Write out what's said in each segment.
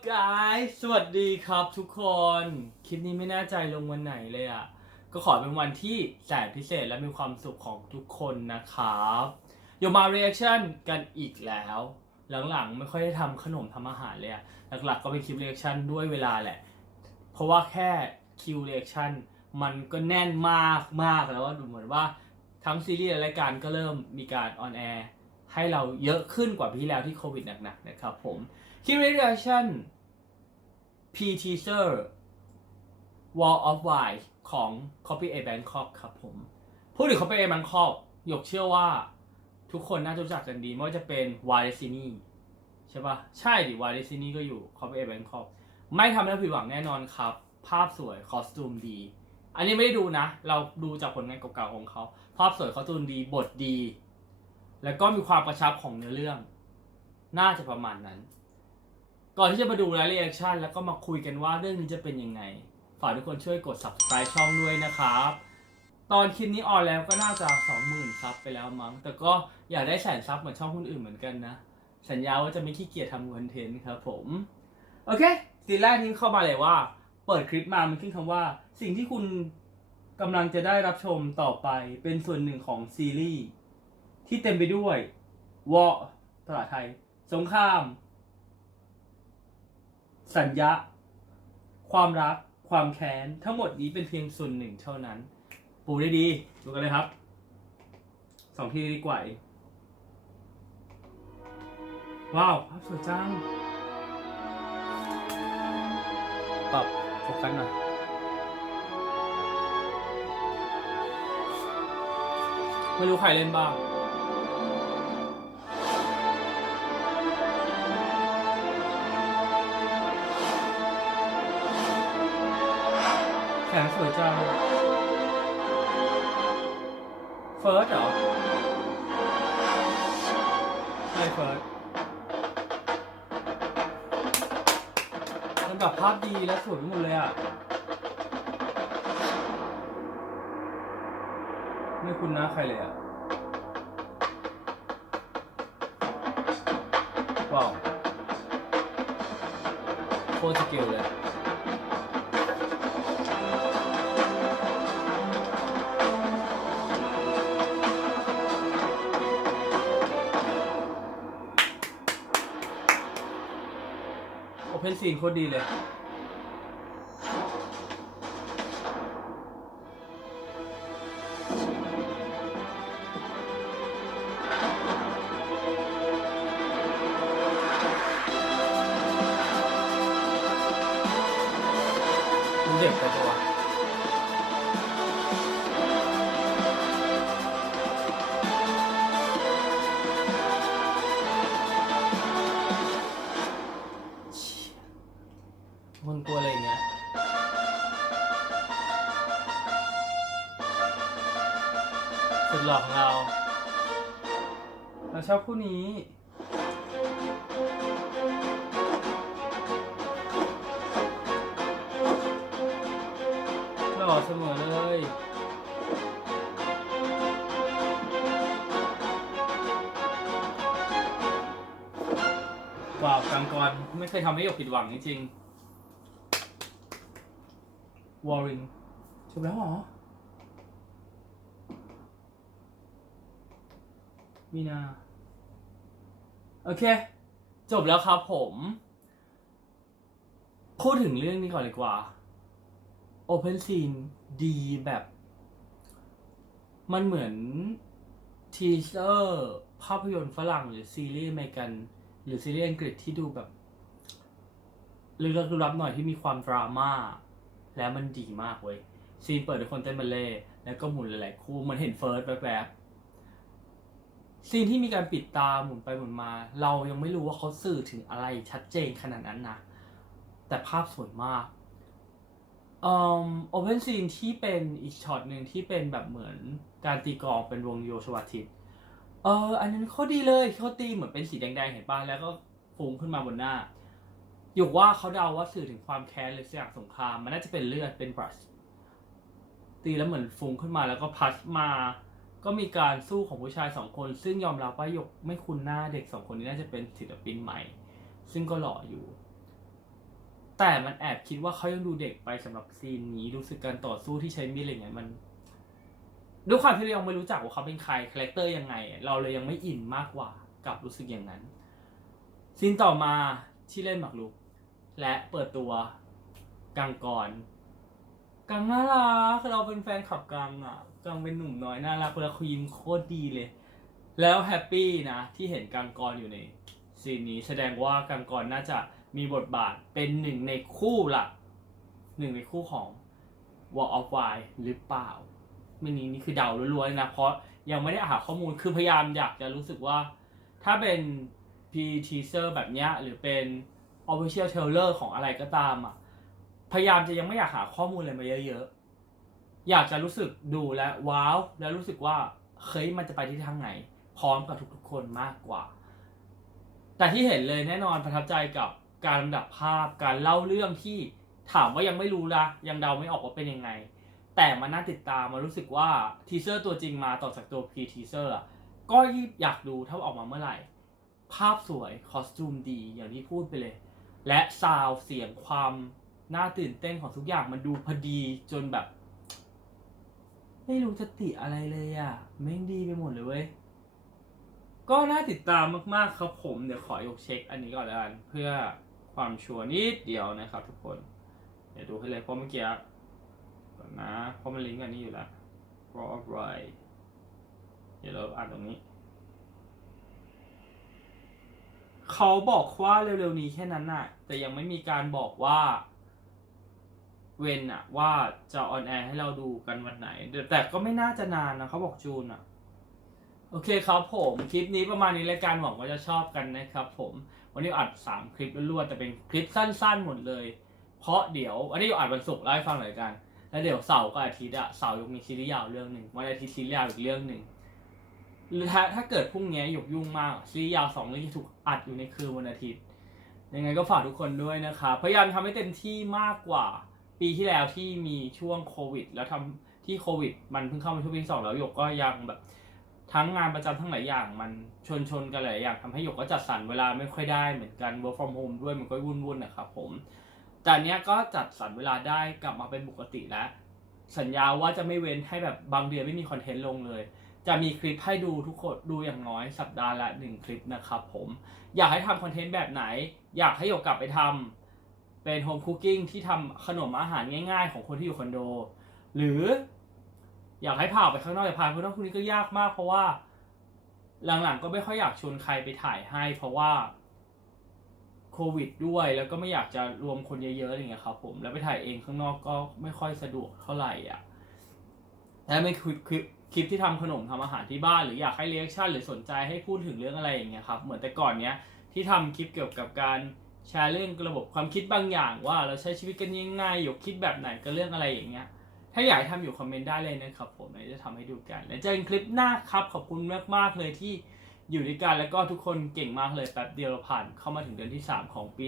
guys สวัสดีครับทุกคน คลิปนี้ไม่แน่ใจลงวันไหนเลยอะ่ะ ก็ขอเป็นวันที่แสนพิเศษและมีความสุขของทุกคนนะครับอยู่มา reaction กันอีกแล้ว หลังๆ ไม่ค่อยได้ทำขนมทำอาหารเลยอะหลักๆ ก็เป็นคลิป reaction ด้วยเวลาแหละ เพราะว่าแค่คิว reaction มันก็แน่นมากมากแล้วว่าดูเหมือนว่าทั้งซีรีส์และรายการก็เริ่มมีการออนแอร์ให้เราเยอะขึ้นกว่าปีที่แล้วที่โควิดหนักๆนะครับผม คลิป reaction P teaser Wall of Why ของ Copy A Bangkok ครับผม พูดถึง Copy A Bangkok ยกเชื่อว่าทุกคนน่าจะรู้จักกันดี ไม่ว่าจะเป็น w a r d e s i n i ใช่ปะใช่ดิ w a r d e s i n i ก็อยู่ Copy A Bangkok ไม่ทำให้เราผิดหวังแน่นอนครับ ภาพสวย คอสตูมดี อันนี้ไม่ได้ดูนะ เราดูจากผลงานเก่าๆของเขา ภาพสวย คอสตูมดี บทดี แล้วก็มีความกระชับของเนื้อเรื่อง น่าจะประมาณนั้น ก่อนที่จะมาดูรายรีแอคชั่นแล้วก็มาคุยกันว่าเรื่องนี้จะเป็นยังไง ฝากทุกคนช่วยกด subscribe ช่องด้วยนะครับ ตอนคลิปนี้ออนแล้วก็น่าจะ 20,000ซับไปแล้วมั้ง แต่ก็อยากได้แสนซับเหมือนช่องคนอื่นเหมือนกันนะ สัญญาว่าจะไม่ขี้เกียจทำคอนเทนต์ครับผม โอเคสีแรกนี้เข้ามาเลยว่า เปิดคลิปมามันขึ้นคำว่า สิ่งที่คุณกำลังจะได้รับชมต่อไปเป็นส่วนหนึ่งของซีรีส์ที่เต็มไปด้วยวอภาษาไทย สงคราม สัญญา ความรัก ความแค้น ทั้งหมดนี้เป็นเพียงส่วนหนึ่งเท่านั้น ปูได้ดีดูกันเลยครับ สองทีดีกว่าว้าวภาพสวยจังปรับโฟกัสหน่อยไม่รู้ใครเล่นบ้าง แสงสวยจังเฟิร์สเหรอใช่เฟิร์สลำดับภาพดีและสวยหมดเลยอะ ไม่คุ้นหน้าใครเลยอะว้าวโคตรสกิลเลย เพนซีนโคตรดีเลย สุดหล่อของเรา เราชอบคู่นี้ หล่อเสมอเลยว้าวกังกรไม่เคยทำให้หยกผิดหวังจริงๆวอริงจบแล้วเหรอ มีนา โอเค จบแล้วครับผม พูดถึงเรื่องนี้ก่อนดีกว่า Open Scene ดีแบบ มันเหมือนทีเซอร์ภาพยนตร์ฝรั่งหรือซีรีส์อเมริกัน หรือซีรีส์อังกฤษที่ดูแบบลึกลับลึกลับหน่อยที่มีความดราม่า แล้วมันดีมากเว้ย ซีนเปิดด้วยคนเต้นบัลเล่แล้วก็หมุนหลายๆคู่มันเห็นเฟิร์สแวบๆ ซีนที่มีการปิดตาหมุนไปหมุนมา เรายังไม่รู้ว่าเขาสื่อถึงอะไรชัดเจนขนาดนั้นนะ แต่ภาพสวยมากอ่อโอเพนซีนที่เป็นอีกช็อตหนึ่งที่เป็นแบบเหมือนการตีกลองเป็นวงโยชวาทิตเอออันนั้นเขาดีเลยเขาตีเหมือนเป็นสีแดงๆเห็นป่ะแล้วก็ฟุ้งขึ้นมาบนหน้า อยู่ว่าเขาเดาว่าสื่อถึงความแค้นหรือสักอย่างสงคราม มันน่าจะเป็นเลือดเป็นบรัชตีแล้วเหมือนฟุ้งขึ้นมาแล้วก็พัดมา ก็มีการสู้ของผู้ชายสองคน ซึ่งยอมรับว่าหยกไม่คุ้นหน้าเด็กสองคนนี้น่าจะเป็นศิลปินใหม่ ซึ่งก็หล่ออยู่ แต่มันแอบคิดว่าเขายังดูเด็กไปสำหรับซีนนี้รู้สึกการต่อสู้ที่ใช้มีดอะไรเงี้ยมันด้วยความที่เรายังไม่รู้จักว่าเขาเป็นใครคาแรคเตอร์ยังไง เราเลยยังไม่อินมากกว่ากับรู้สึกอย่างนั้นซีนต่อมาที่เล่นหมากรุกและเปิดตัวกังกร กังน่ารักเราเป็นแฟนขับกังอะกังเป็นหนุ่มน้อยน่ารักแล้วเขายิ้มโคตรดีเลย แล้วแฮปปี้นะ ที่เห็นกังกรอยู่ในซีนนี้แสดงว่ากังกรน่าจะมีบทบาทเป็นหนึ่งในคู่หลักหนึ่งในคู่ของ War of w i หรือเปล่าไม่นี้นี่คือเดาล้วนๆนะ เพราะยังไม่ได้หาข้อมูลคือพยายามอยากจะรู้สึกว่า ถ้าเป็น P teaser แบบเนี้ยหรือเป็น official trailer ของอะไรก็ตามอะ พยายามจะยังไม่อยากหาข้อมูลอะไรมาเยอะๆ อยากจะรู้สึกดูและว้าว แล้วรู้สึกว่าเฮ้ยมันจะไปที่ทางไหน พร้อมกับทุกๆคนมากกว่า แต่ที่เห็นเลยแน่นอนประทับใจกับการลำดับภาพการเล่าเรื่องที่ถามว่ายังไม่รู้ละยังเดาไม่ออกว่าเป็นยังไง แต่มันน่าติดตามมารู้สึกว่าทีเซอร์ตัวจริงมาต่อจากตัวพรีทีเซอร์ก็ยิ่งอยากดูถ้าออกมาเมื่อไหร่ ภาพสวยคอสตูมดีอย่างที่พูดไปเลย และซาวเสียงความ น่าตื่นเต้นของทุกอย่างมันดูพอดีจนแบบ ไม่รู้จะติอะไรเลยอะแม่งดีไปหมดเลยเว้ยก็น่าติดตามมากๆครับผม เดี๋ยวขอยกเช็คอันนี้ก่อนแล้วกันเพื่อความชัวร์นิดเดียวนะครับทุกคน เดี๋ยวดูให้เลยเพราะเมื่อกี้ก่อนนะ เพราะมันลิงก์กันนี่อยู่แล้ว raw of right เดี๋ยวเราอ่านตรงนี้ เขาบอกว่าเร็วๆนี้แค่นั้นน่ะ แต่ยังไม่มีการบอกว่า เวนอะว่าจะออนแอร์ให้เราดูกันวันไหน แต่ก็ไม่น่าจะนานนะเขาบอกจูนอะโอเคครับผม คลิปนี้ประมาณนี้รายการหวังว่าจะชอบกันนะครับผมวันนี้อัด 3 คลิปรวดๆแต่เป็นคลิปสั้นๆหมดเลย เพราะเดี๋ยวอันนี้อยู่อัดวันศุกร์เล่ฟังหน่อยกัน แล้วเดี๋ยวเสาร์กับอาทิตย์อะเสาร์ยกมีซีรีส์ยาวเรื่องหนึ่งวันอาทิตย์ซีรีส์ยาวอีกเรื่องหนึ่งหรือถ้าถ้าเกิดพรุ่งนี้หยกยุ่งมากซีรีส์ยาวสองเรื่องจะถูกอัดอยู่ในคืนวันอาทิตย์ ยังไงก็ฝากทุกคนด้วยนะครับพยายามทำให้เต็มที่มากกว่า ปีที่แล้วที่มีช่วงโควิด แล้วทำที่โควิด มันเพิ่งเข้ามาช่วงปีที่สองแล้วหยกก็ยังแบบ ทั้งงานประจำทั้งหลายอย่าง มันชนชนๆกันหลายอย่างทำให้หยกก็จัดสรรเวลาไม่ค่อยได้เหมือนกัน work from home ด้วยมันก็วุ่นๆนะครับผมแต่เนี้ยก็จัดสรรเวลาได้กลับมาเป็นปกติแล้ว สัญญาว่าจะไม่เว้นให้แบบบางเดือนไม่มีคอนเทนต์ลงเลย จะมีคลิปให้ดูทุกคนดูอย่างน้อยสัปดาห์ละหนึ่งคลิปนะครับผมอยากให้ทำคอนเทนต์แบบไหน อยากให้หยกกลับไปทำ เป็นโฮมคุกกิ้งที่ทำขนมอาหารง่าย ๆ ของคนที่อยู่คอนโด หรืออยากให้พาออกไปข้างนอกแต่พาข้างนอกพวกนี้ก็ยากมาก เพราะว่าหลังๆก็ไม่ค่อยอยากชวนใครไปถ่ายให้ เพราะว่าโควิดด้วยแล้วก็ไม่อยากจะรวมคนเยอะๆอะไรเงี้ยครับผมแล้วไปถ่ายเองข้างนอกก็ไม่ค่อยสะดวกเท่าไหร่อะแล้วไม่คลิปคลิปคลิปที่ทำขนมทำอาหารที่บ้านหรืออยากให้เรีแอคชั่นหรือสนใจให้พูดถึงเรื่องอะไรอย่างเงี้ยครับเหมือนแต่ก่อนเนี้ยที่ทำคลิปเกี่ยวกับการ แชร์เรื่องระบบความคิดบางอย่างว่าเราใช้ชีวิตกันยังไงหยกคิดแบบไหนกับเรื่องอะไรอย่างเงี้ย ถ้าอยากทำอยู่คอมเมนต์ได้เลยนะครับ ผมเดี๋ยวจะทำให้ดูกัน แล้วเจอกันคลิปหน้าครับขอบคุณมากๆเลยที่อยู่ด้วยกันแล้วก็ทุกคนเก่งมากเลยแป๊บเดียวเราผ่านเข้ามาถึงเดือนที่ 3 ของปี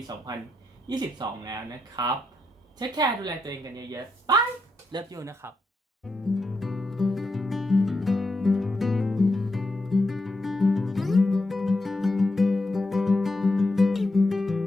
2022 แล้วนะครับเช็คแคร์ดูแลตัวเองกันเยอะๆบายเลิฟยูนะครับ